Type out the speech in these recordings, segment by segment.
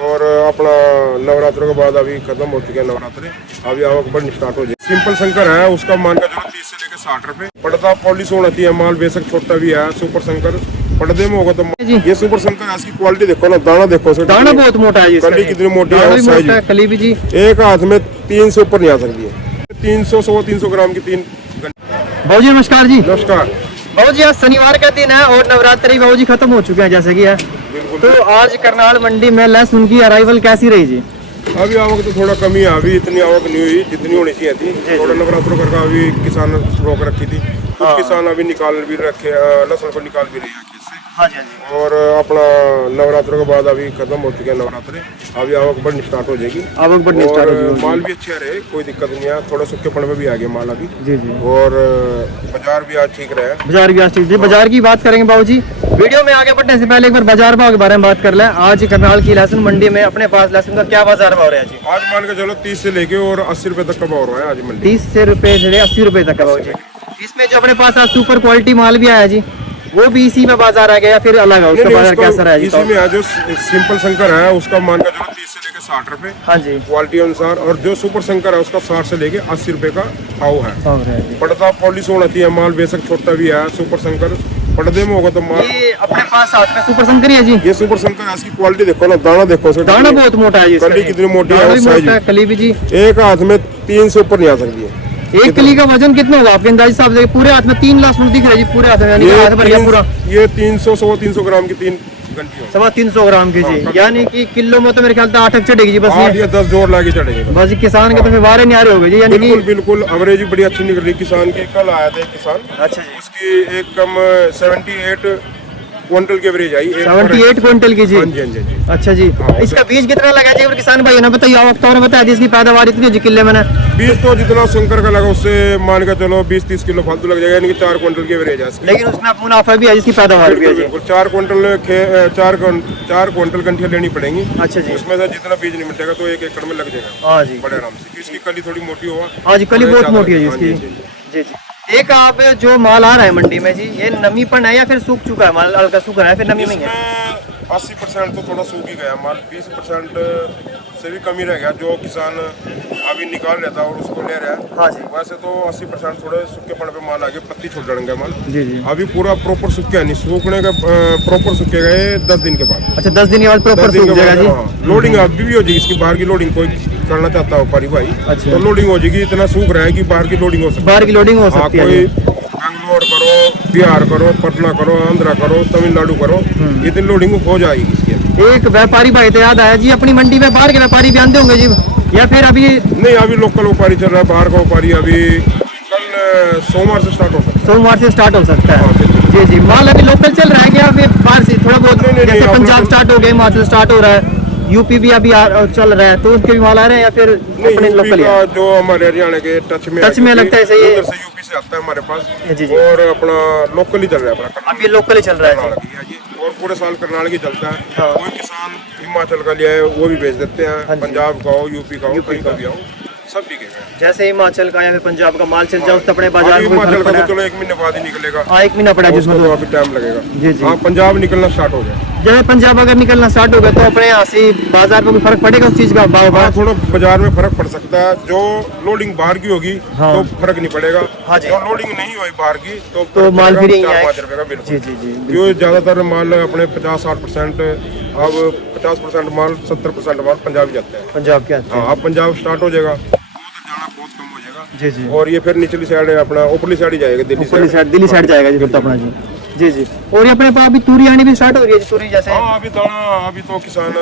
और अपना नवरात्रों के बाद अभी खत्म हो चुके हैं नवरात्रे, अभी आवक बढ़नी स्टार्ट हो जाए। सिंपल शंकर है, उसका मान का चलो 30 से लेकर 60 रुपए। पर्दा पॉलिश होती है, माल बेशक छोटा भी है। सुपर शंकर पर्दे में होगा तो ये सुपर शंकर इसकी क्वालिटी देखो ना, दाना देखो, दाना बहुत मोटा है, कली कितनी मोटी है, कली भी जी एक हाथ में 3 से ऊपर नहीं आ सकती है। 300 300 ग्राम की 3 बाबू जी नमस्कार जी। नमस्कार बाबू जी, आज शनिवार का दिन है और नवरात्रि बाबू जी खत्म हो चुके हैं जैसे कि है, तो आज करनाल मंडी में लहसुन की अराइवल कैसी रही जी? अभी आवक तो थोड़ा कमी है, अभी इतनी आवक नहीं हुई जितनी होनी चाहिए थी। थोड़ा नवरात्रों करके अभी किसान रोक रखी थी, कुछ किसान अभी निकाल भी रखे, लहसुन को निकाल भी रहे हैं खेत से। हाँ जी, हाँ जी। और अपना नवरात्रों के बाद अभी खत्म हो चुके हैं नवरात्रे, अभी आवक बढ़नी स्टार्ट हो जाएगी। आवक बढ़नी स्टार्ट हो जाएगी। माल भी अच्छे रहे, कोई दिक्कत नहीं है। थोड़ा सूखेपन में भी आ गया माल अभी जी जी। और बाजार भी आज ठीक रहा है। बाजार भी आज ठीक है। बाजार की बात करेंगे बाबू जी, वीडियो में आगे बढ़ने से पहले एक बार बाजार भाव के बारे में बात कर लें। आज करनाल की लहसुन मंडी में अपने पास लहसुन का क्या बाजार भाव रहा है जी? आज मान के चलो 30 से लेके और 80 रुपए तक का भाव रहा है आज मंडी। 30 से रुपए से 80 रुपए तक का भाव जी। इसमें जो अपने पास आज सुपर क्वालिटी माल भी आया जी, वो भी इसी में बाजार आ गया या फिर अलग है? उसका बाजार कैसा रहा है? इसी में है। जो सिंपल शंकर है उसका मान का चलो 30 से लेके 60 रुपए, हाँ जी, क्वालिटी अनुसार। और जो सुपर शंकर है उसका 60 से लेके 80 रुपए का भाव है। पर्दा पॉलिश होती है, माल बेशक छोटा भी है। सुपर शंकर पर्दे में होगा तो माल। ये अपने पास साथ में सुपर शंकर ही है जी। ये सुपर शंकर इसकी क्वालिटी देखो ना, दाना देखो, दाना बहुत मोटा है, कली कितनी मोटी है, कली भी जी एक हाथ में 3 से ऊपर नहीं आ सकती है। एक कली का वजन कितना होगा आपके अंदाज साहब से? पूरे हाथ में 3 लहसुन दिख रहा है जी, पूरे हाथ में, यानी हाथ भर गया पूरा। ये 300 300 ग्राम की 3 घंटी 350 ग्राम की जी, यानी कि किलो में तो मेरे ख्याल से 8 चढ़ेगी जी। बस ये 10 जोर लाके चढ़ेगी बस। किसान के तो फिर वारे नहीं आ रहे होंगे जी, यानी कि बिल्कुल एवरेज बड़ी अच्छी निकल रही किसान की। कल आया था किसान, अच्छा जी, उसकी एक कम 78 क्विंटल की एवरेज आई। 78 क्विंटल की जी। हाँ जी, हाँ जी, हाँ जी। अच्छा जी। इसका बीज कितना लगा जी? और किसान भाई ना बताइए, आपको बता दी इसकी पैदावार इतनी जी किले में ना? बीज तो जितना शंकर का लगा उससे मान के चलो 20-30 किलो फालतू लग जाएगा, यानी कि 4 क्विंटल की एवरेज है। लेकिन उसमें मुनाफा भी है, जिसकी पैदावार भी है जी। 4 क्विंटल गंठियां लेनी पड़ेंगी। अच्छा जी। उसमें से जितना बीज नहीं मिटेगा तो 1 एकड़ में लग जाएगा। हाँ जी, बड़े आराम से। इसकी कली थोड़ी मोटी होगा। हाँ जी, कली बहुत मोटी है जी इसकी। जी जी। एक आप जो माल आ रहा है मंडी में जी, ये नमीपन है या फिर सूख चुका है माल? हल्का सूख रहा है, फिर नमी नहीं है? 80% तो थोड़ा सूख ही गया माल, 20% से भी कमी रह गया। जो किसान अभी निकाल लेता और उसको ले रहा है। हाँ जी। वैसे तो 80% थोड़े सूखेपन पे माल आ गया, पत्ती छोड़ जाएंगे माल। जी जी। अभी पूरा प्रॉपर सूख गया नहीं, सूखने का प्रॉपर सूख गए 10 दिन के बाद। अच्छा, 10 दिन के बाद प्रॉपर सूख जाएगा जी। लोडिंग अभी भी हो जाएगी इसकी, बाहर की लोडिंग कोई करना चाहता हो पारी भाई, अच्छा, तो लोडिंग हो जाएगी। इतना सूख रहा है कि बाहर की लोडिंग हो सकती है। बाहर की लोडिंग हो सकती है। कोई बेंगलोर करो, बिहार करो, पटना करो, आंध्रा करो, तमिलनाडु करो, इतनी लोडिंग हो जाएगी इसकी। एक व्यापारी भाई तो याद आया जी, अपनी मंडी में बाहर के व्यापारी भी आते होंगे जी, या फिर अभी नहीं? अभी लोकल व्यापारी चल रहा है, बाहर का व्यापारी अभी कल सोमवार से स्टार्ट हो सकता है। सोमवार से स्टार्ट हो सकता है। हाँ, जी जी। माल अभी लोकल चल रहा है क्या? फिर बाहर से थोड़ा बहुत? जैसे पंजाब स्टार्ट हो गए, हिमाचल स्टार्ट हो रहा है, यूपी भी अभी चल रहा है, तो उसके भी माल आ रहे हैं या फिर अपने लोकल? जो हमारे हरियाणा के टच में लगता है सही है, उधर से यूपी से आता है हमारे पास। जी जी। और अपना लोकल ही चल रहा है अपना, अब ये लोकल ही चल रहा है। और पूरे साल करनाल की चलता है। हाँ। कोई किसान हिमाचल का लिया है वो भी बेच देते हैं, पंजाब का हो, यूपी का हो, कहीं का भी हो, सब बिकेगा। जैसे हिमाचल का या फिर पंजाब का माल चल जाए तो अपने बाजार में हिमाचल का तो चलो 1 महीने बाद ही निकलेगा। हाँ, 1 महीना पड़ा जिसमें तो अभी टाइम लगेगा। जी जी। हाँ, पंजाब निकलना स्टार्ट हो गया। जैसे पंजाब अगर निकलना स्टार्ट हो गया तो अपने यहाँ से बाजार में कोई फर्क पड़ेगा उस चीज का भाव? हाँ, थोड़ा बाजार में फर्क पड़ सकता है। जो लोडिंग बाहर की होगी तो फर्क नहीं पड़ेगा। हाँ जी। जो लोडिंग नहीं हुई बाहर की तो माल फिर 4-5 रुपए का। बिल्कुल। जी जी जी। जो ज्यादातर माल अपने 50-60%, अब 50% माल 70% माल पंजाब जाते हैं। पंजाब के आते हैं। हाँ, अब पंजाब स्टार्ट हो जाएगा, जाना बहुत कम हो जाएगा। जी जी। और ये फिर निचली साइड अपना ऊपरली साइड ही जाएगा, दिल्ली साइड जाएगा जी, तो अपना जी। जी जी। और ये अपने पास अभी तूरी आनी भी स्टार्ट हो रही है, तूरी जैसे? हाँ, अभी दाना अभी तो किसान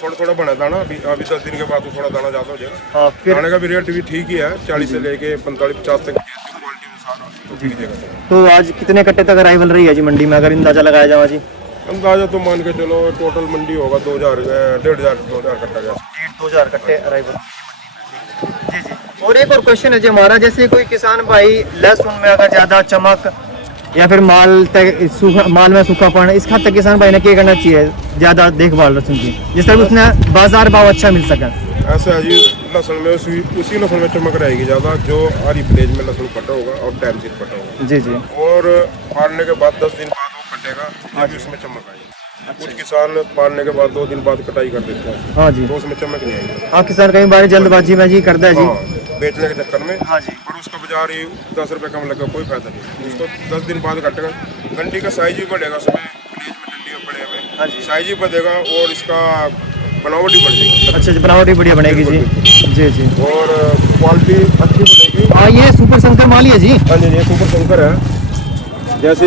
थोड़ा बना दाना, अभी 10 दिन के बाद तो थोड़ा दाना ज्यादा हो जाएगा। हाँ, फिर दाने का भी रेट भी ठीक ही है, 40 से लेके 45-50 तक क्वालिटी अनुसार। तो आज कितने कट्टे तक अराइवल रही है जी मंडी में, अगर अंदाजा लगाया जाए जी? अंदाजा तो मान के चलो टोटल मंडी होगा 1,500-2,000 कट्टा गया। 1,500-2,000 कट्टे अराइवल। जी जी। और एक और क्वेश्चन है जी हमारा, जैसे कोई किसान भाई लहसुन में अगर ज्यादा चमक या फिर माल में सूखापन, इस हद तक किसान भाई ने क्या करना चाहिए ज्यादा देखभाल लहसुन की, जिस तरह उसने बाजार भाव अच्छा मिल सके? ऐसे है जी, लहसुन में उसी लहसुन में चमक रहेगी ज्यादा जो हरी प्लेज में लहसुन कटा होगा और टाइम से कटा होगा। जी जी। और फाड़ने के बाद 10 दिन बाद वो कटेगा, उसमें चमक आएगी। कुछ किसान पालने के बाद 2 दिन बाद कटाई कर देते हैं, हाँ जी। तो उसमें चमक नहीं आएगी। हाँ, किसान कई बार जल्दबाजी में जी करता है जी। हाँ, बेचने के चक्कर में। हाँ जी। और उसका बाजार ही 10 रुपए कम लगा, कोई फायदा नहीं। उसको 10 दिन बाद कटेगा, घंटी का साइज भी बढ़ेगा, उसमें फ्रिज में डंडी में पड़े हाँ हुए जी। साइज ही बढ़ेगा और इसका बनावट ही बढ़ जाएगी। अच्छा जी, बनावट भी बढ़िया बनेगी जी। जी जी। और क्वालिटी अच्छी बनेगी। हाँ, ये सुपर शंकर माल ही है जी। हाँ जी, ये सुपर शंकर है। जैसे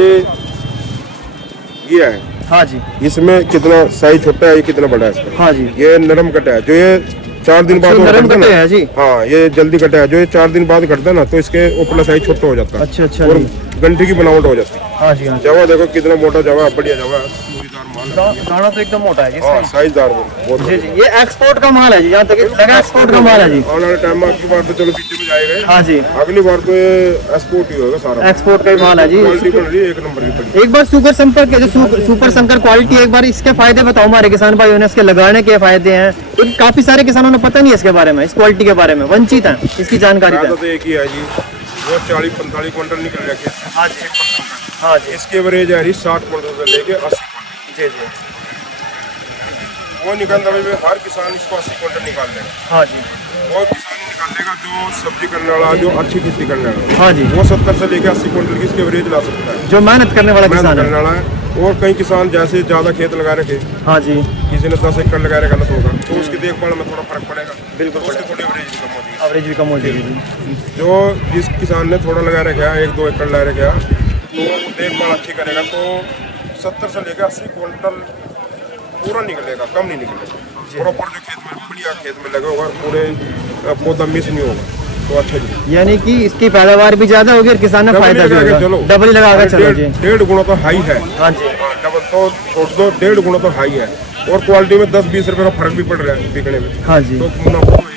ये है, हाँ जी। इसमें कितना साइज छोटा है, ये कितना बड़ा है इसका। हाँ जी। ये नरम कटा है, जो ये 4 दिन बाद अच्छा, और नरम कटता कटे ना। है जी। हाँ, ये जल्दी कटा है, जो ये 4 दिन बाद कटता है ना, तो इसके ऊपरला साइज छोटा हो जाता है। अच्छा अच्छा और जी। घंटी की बनावट हो जाती है। हाँ जी। हाँ जी। जवा देखो कितना मोटा जवा है, बढ़िया जवा है, मूरीदार माल है। दाना तो एकदम मोटा है जी। हाँ, साइजदार बहुत। जी जी, ये एक्सपोर्ट का माल है जी, यहाँ तक लगा एक्सपोर्ट का माल है जी। आने वाले टाइम में आपकी बार तो चलो पीछे में जाएगा, हाँ जी, अगली बार तो ये एक्सपोर्ट ही होगा सारा। एक्सपोर्ट का ही माल है जी। क्वालिटी बन रही है, 1 नंबर की पड़ी। एक बार सुपर संपर्क के जो सुपर शंकर क्वालिटी है, एक बार इसके फायदे बताओ हमारे किसान भाइयों ने, इसके लगाने के फायदे हैं, क्योंकि काफी सारे किसानों ने पता नहीं है इसके बारे में, इस क्वालिटी के बारे में वंचित है इसकी जानकारी फायदा से। तो एक ही है जी, वो 40-45 क्विंटल निकल रहा है। हाँ जी। हाँ जी। इसकी एवरेज है 60 क्विंटल से लेके 80 क्विंटल। जी जी। वो निकलता भाई हर किसान इसको 80 क्विंटल निकाल लेगा। हाँ जी। वो किसान निकाल लेगा जो सब्जी करने वाला, जो अच्छी खेती करने वाला, हाँ जी। वो 70 से लेके 80 क्विंटल की इसकी एवरेज ला सकता है, जो मेहनत करने वाला मेहनत किसान करने है। वाला है। और कई किसान जैसे ज्यादा खेत लगा रखे, हाँ जी। किसी ने 10 एकड़ लगा रखा गलत होगा, तो उसकी देखभाल में थोड़ा फर्क पड़ेगा, बिल्कुल तो उसकी थोड़ी एवरेज कम होगी। एवरेज भी कम हो जाएगी जी। जो जिस किसान ने थोड़ा लगा रखा है, 1-2 एकड़ लगा रखा है, तो देखभाल अच्छी करेगा तो 70 से लेकर 80 क्विंटल पूरा निकलेगा, कम नहीं निकलेगा। प्रॉपर जो खेत में बढ़िया खेत में लगा होगा, पूरे पौधा मिस नहीं होगा, तो अच्छा जी। यानी कि इसकी पैदावार भी ज्यादा होगी और किसान ने फायदा भी होगा। डबल ही लगा के चलो जी। 1.5 गुना तो हाई है। हाँ जी। डबल तो छोड़ दो, 1.5 गुना तो हाई है। और क्वालिटी में 10-20 रुपए का फर्क भी पड़ रहा है बिकने में, हाँ जी। तो मुनाफा होगा।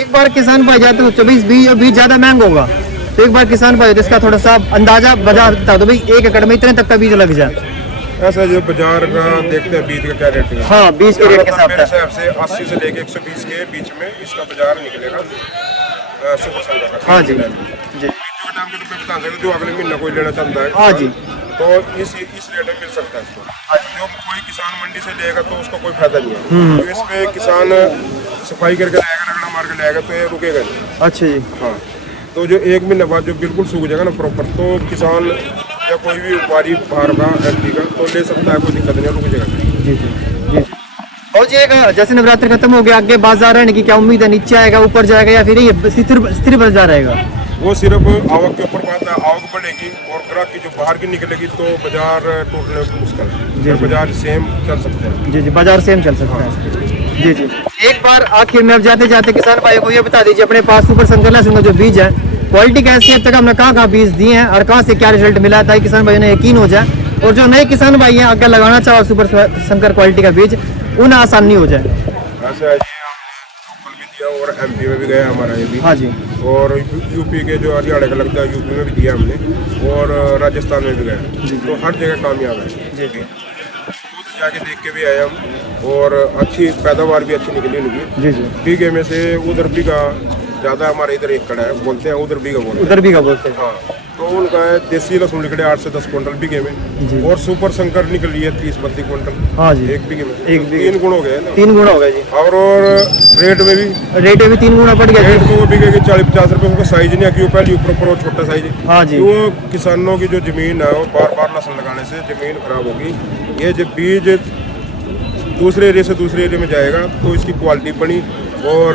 एक बार किसान भाई जाते तो 24 बीज और बीज ज्यादा महंगा होगा, तो एक बार किसान भाई इसका थोड़ा सा अंदाजा बता देता तो भाई 1 एकड़ में इतने तक का बीज लग जाए। ऐसा जो बाजार का देखते हैं बीज का क्या रेट है। हाँ, बीज के रेट के हिसाब मेरे से। हिसाब से 80 से लेके 120 के बीच में इसका बाजार निकलेगा सुपर शंकर का। हाँ जी। जी। बीजों के दाम के तो मैं बता सकता हूं, जो अगले महीने कोई लेना चाहता है, हाँ जी, तो इस रेट में मिल सकता है इसको। जो कोई किसान मंडी से लेगा तो उसको कोई फायदा नहीं है, तो इस पे किसान सफाई करके लाएगा, रगड़ा मार के लाएगा, तो ये रुकेगा नहीं। अच्छा जी। हाँ, तो जो 1 महीने बाद जो बिल्कुल सूख जाएगा ना प्रॉपर, तो किसान या कोई भी व्यापारी बाहर का एमपी का तो ले सकता है, कोई दिक्कत नहीं, रुक जाएगा। जी जी जी। और जी, एक जैसे नवरात्र खत्म हो गया, आगे बाजार रहने की क्या उम्मीद है? नीचे आएगा, ऊपर जाएगा, या फिर ये स्थिर बाजार रहेगा? वो सिर्फ आवक के ऊपर बात है, आवक बढ़ेगी और ग्राहक की जो बाहर की निकलेगी तो बाजार टूटने मुश्किल है। जी। बाजार सेम चल सकते हैं। जी जी, बाजार सेम चल सकता है। जी जी। एक बार आखिर में अब जाते जाते किसान भाई को ये बता दीजिए, अपने पास सुपर शंकर लहसुन का जो बीज है, क्वालिटी कैसी है, अब तक हमने कहाँ बीज दिए हैं और कहाँ से क्या रिजल्ट मिला है, ताकि किसान भाई ने यकीन हो जाए, और जो नए किसान भाई हैं अगर लगाना चाहो सुपर शंकर क्वालिटी का बीज, उन्हें आसानी हो जाए। ऐसा है जी, हमने लोकल भी दिया और एमपी में भी गया हमारा ये भी। हाँ जी। और यूपी के जो हरियाणा का लगता है, यूपी में भी दिया हमने, और राजस्थान में भी गया, तो हर जगह कामयाब है। जी जी। खुद जाके देख के भी आए हम, और अच्छी पैदावार भी अच्छी निकली उनकी। जी जी। बीघे में से उधर बीघा ज़्यादा, हमारे इधर 1 कड़ा है बोलते हैं, उधर बीघा बोलते हैं। उधर भी का बोलते हैं। हाँ, तो उनका है देसी लहसुन निकले 8 से 10 क्विंटल बीघे जी। में, और सुपर शंकर निकल रही है 30-32 क्विंटल। हाँ जी। 1 बीघे में, एक बीघे। 3 गुण हो गए ना। 3 गुना हो गया जी। और रेट में भी, रेट भी 3 गुना बढ़ गया रेट जी। तो वो बीघे के 40-50 रुपए, उनका साइज नहीं है कि वो पहले ऊपर वो छोटा साइज है। हाँ जी। वो किसानों की जो जमीन है, वो बार लहसुन लगाने से जमीन खराब होगी। ये जब बीज दूसरे एरिया से दूसरे एरिया में जाएगा तो इसकी क्वालिटी बनी और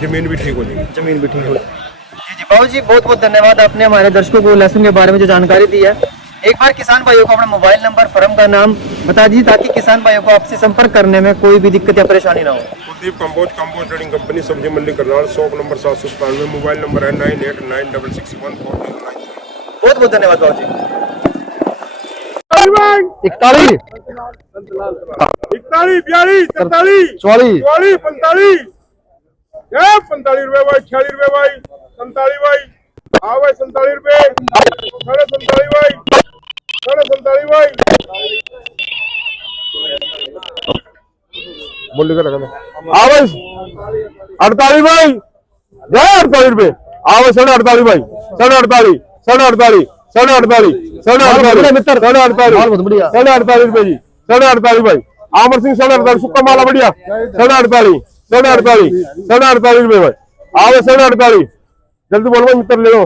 जमीन भी ठीक हो जाएगी। जमीन भी ठीक हो। जी जी, बाबू जी बहुत बहुत धन्यवाद, आपने हमारे दर्शकों को लहसुन के बारे में जो जानकारी दी है। एक बार किसान भाइयों को अपना मोबाइल नंबर, फर्म का नाम बता दीजिए, ताकि किसान भाइयों को आपसे संपर्क करने में कोई भी दिक्कत या परेशानी ना हो। कुलदीप कंपोज ट्रेडिंग कंपनी, सब्जी मंडी Karnal, shop number 797, mobile number है 9896614093। बहुत बहुत धन्यवाद बाबू जी। 41 41, 42, 43, 44 44, 45, 45 रुपए भाई, 46 रुपए भाई, 47 भाई, हाँ भाई 47 रुपए, 47 भाई, 47 भाई, बोली का लगा हाँ भाई 48 भाई, 48 रुपए, हाँ भाई 48 भाई, 48, 48, 48, 48, 48, 48 बहुत बढ़िया। 48 रुपए जी, 48 भाई। आमर सिंह 48 सुक्का माला बढ़िया 48 48 रुपए भाई आओ 48 जल्दी बोलो भाई मित्र ले लो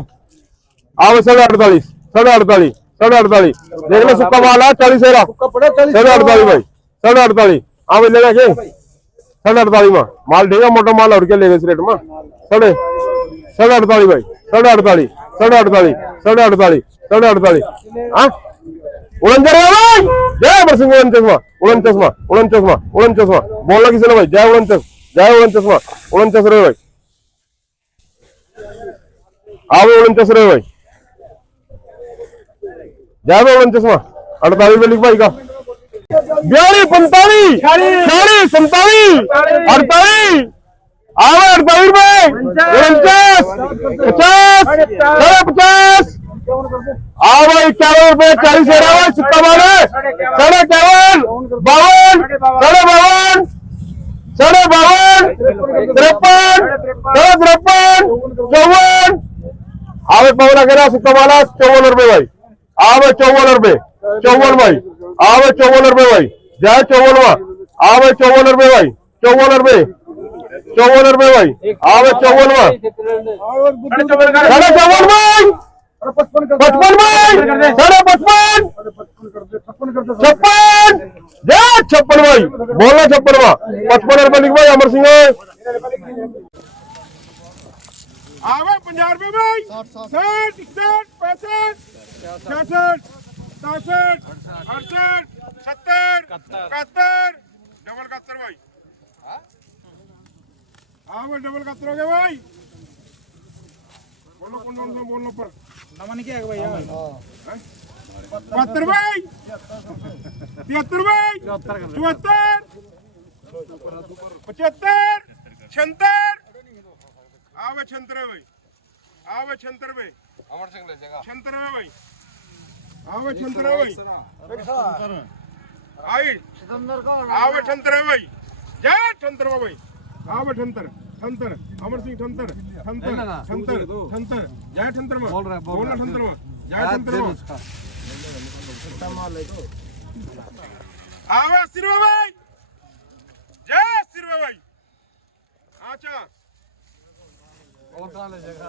आओ 48 देख लो सुक्का माला 40 है 48 भाई 48 हाँ भाई लेगा के 48 में माल देगा मोटा माल और क्या लेगा इस रेट में 48 भाई 48 हाँ 49 जय अमर सिंह 49 बोलना किसी ने भाई जय 49 रहे भाई आओ 49 रहे भाई जय 49 48 रुपये लिख भाई का 42 45 46 47 48 आओ 48 रुपये 49 50 आओ भाई 51 रुपये 40 है भाई सुक्का माल है 51 52 52 53 54 आओ पवना कह रहा सुक्का माला 54 रुपये भाई आओ 54 रुपये 54 भाई आओ 54 रुपये भाई जय 54 आओ 54 रुपये भाई 54 रुपये भाई आओ 54 भाई 55 भाई 55 जय 56 भाई बोलना 56 55 रुपये लिख भाई अमर सिंह आवे 50 रुपए भाई 60 61 65 66 67 68 70 71 डबल 71 भाई आवे डबल 71 हो गए भाई बोलो कौन बोलना पर नमन क्या है भाई 72 भाई 73 भाई 74 75 76 आवे 76 भाई आवे 76 भाई अमर सिंह ले जाएगा 76 भाई आवे 76 भाई आई आवे 76 भाई जय 76 भाई आवे 76 अमर सिंह 76 जय 76 में बोल रहा है बोलना 76 में जय 76 आवे 80 भाई जय 80 भाई अच्छा और कहाँ ले जाएगा